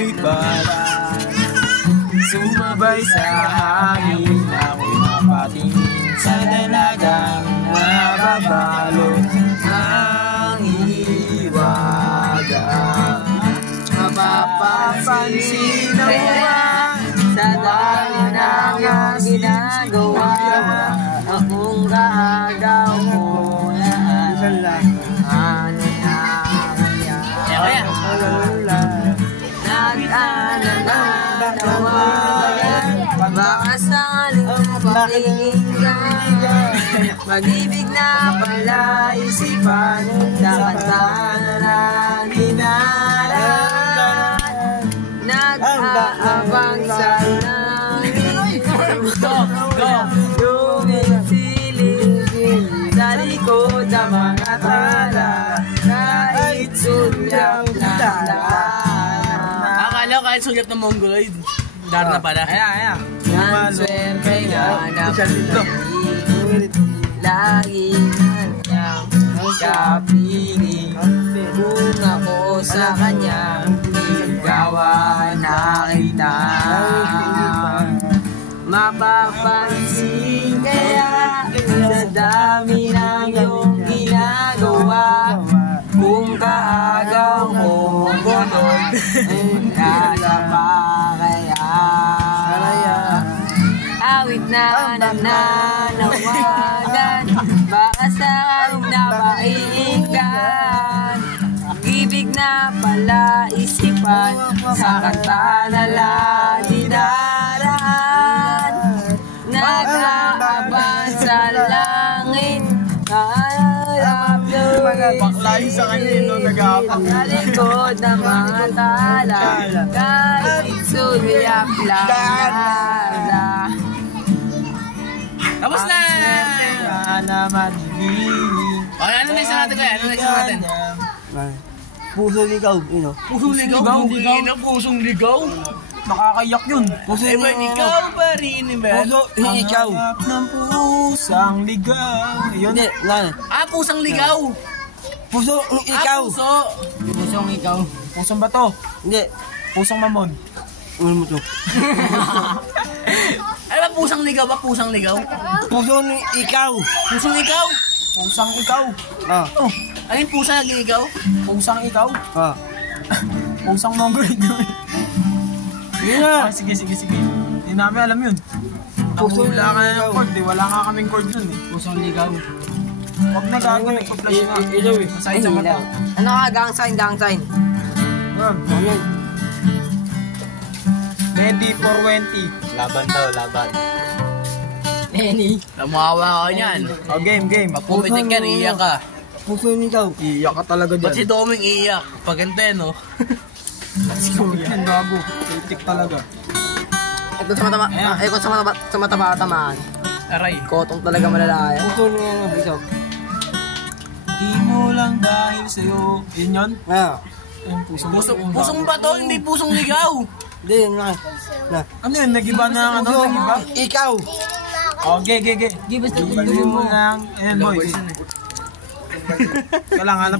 Balat sumabay sa hangin, ako'y mapatingin sa dalagang nababalot ng hiwaga. Mapapansin mo sa dami ng iyong ginagawa, akong kaagaw mo na ano na kaya nag-ana na nawagan, baka sakaling pakinggan, mag-ibig na pala isipan sa kanta na dinaran, nag-aabang sa langit, lumisilip sa likod ng mga tala, kahit sulyap na Akala ko kahit sulyap ng Mongoloid. Dar na pala. Ayan. yan swerte nga na lagi kanyang kapiling, kung ako sa kanya ligawan na kita. Mapapansin kaya sa dami ng iyong ginagawa, kung kaagaw mo gano'n, nasa pa kaya awit na nananawagan, baka saan napaiinggan, ibig na pala isipan sa kanta na ladinaran, nag-aabang sa langit, harap Baklayin sa kanya yung nag-aapang. sa likod ng mga tala, kahit sulyap lang nara. Tapos na! naman Okay, ano next natin kaya? Ano next natin? Puso ligaw, you know. Pusong ligaw? Pusong ligaw? Nakakayak yun. Puso Eh, ba, ikaw pa rin, ba? Puso, ikaw. Hanap ng pusang ligaw. Yun. Hindi, lan. Ah, pusang ligaw! Puso, ikaw. Ah, puso! Pusong ikaw. Pusang bato. Hindi. Pusang mamon. Ano mo to? Ay ba, pusang ligaw ba? Pusang ligaw? Puso ni ikaw. Pusang ikaw? Pusang ikaw. Ah, Oh, ano yung pusa naging ikaw? Pusang ikaw. ah. Pusang mongoloid. Yun na. Sige. Hindi namin alam yun. Puso Wala ka na ligaw. ng chord eh. Wala nga kaming chord dun eh. Pusong ligaw. Huwag na gago, nagpa-flash nga. Ilaw eh. Masahit sa mata. Ano ka? Gang sign. Yun. Ano? Ready for 20. Lenny. Namawa ka niyan. Oh, game. Pumitik ka, iiyak ka. Puso ni ikaw. Iyak ka talaga Ba't si dyan. Doming iiyak? Pag ganito yan, no? Yung gago. Itik talaga. Ito sa matama. Ito sa matama-tamaan. Aray. Kotong talaga malalaya. Puso ni ano, ikaw. Di mo lang dahil sa'yo. Yun yun? Ah. Yung pusong Pusong ba to? Hindi pusong ligaw. Hindi, yun na. Na. Ano yun? Nagiba na ano? Puso, Nagiba? ikaw. Oh, ge. Di basta Di mo lang. Ayan boy. Kailangan hanap ka.